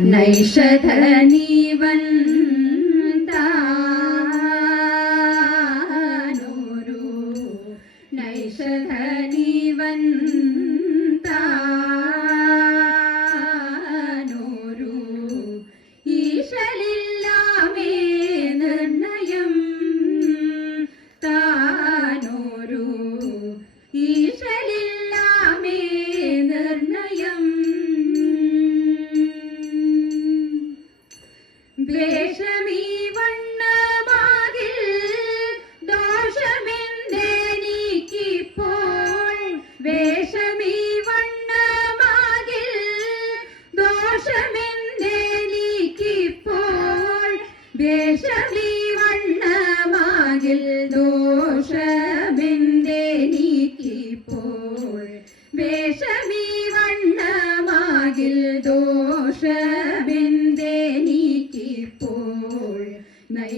നൈഷധനീവന്താ നൈഷധനീവന്ത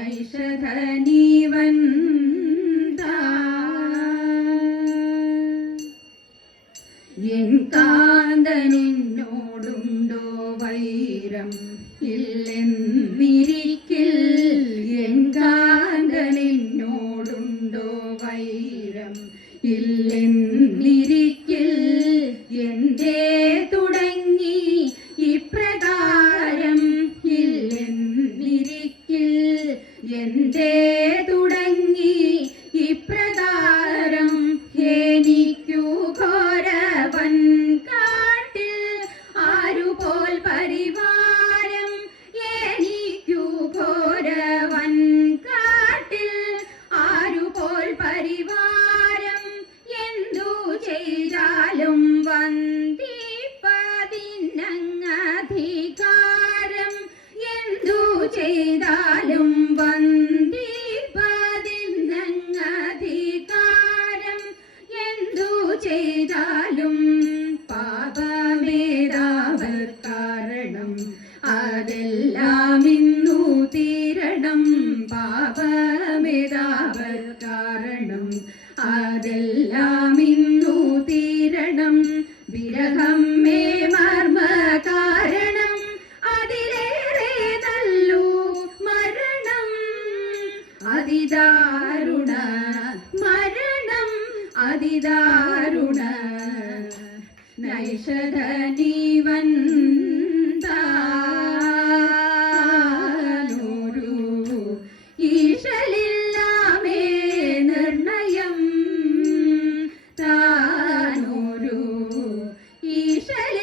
നൈഷധനീവൻ N വൈരം ഇല്ലെന്നിരിക്കിൽ. N വൈരം ഇല്ലെന്നിരിക്കിൽ. എന്തേ കാരണം? അതെല്ലാം ഇന്നു തീരണം. വിരഹം മേ മർമ്മ കാരണം. അതിലേറെ നല്ലു മരണം. അതിദാരുണ മരണം. അതിദാരുണ നൈഷധ നീവന്താ 一身。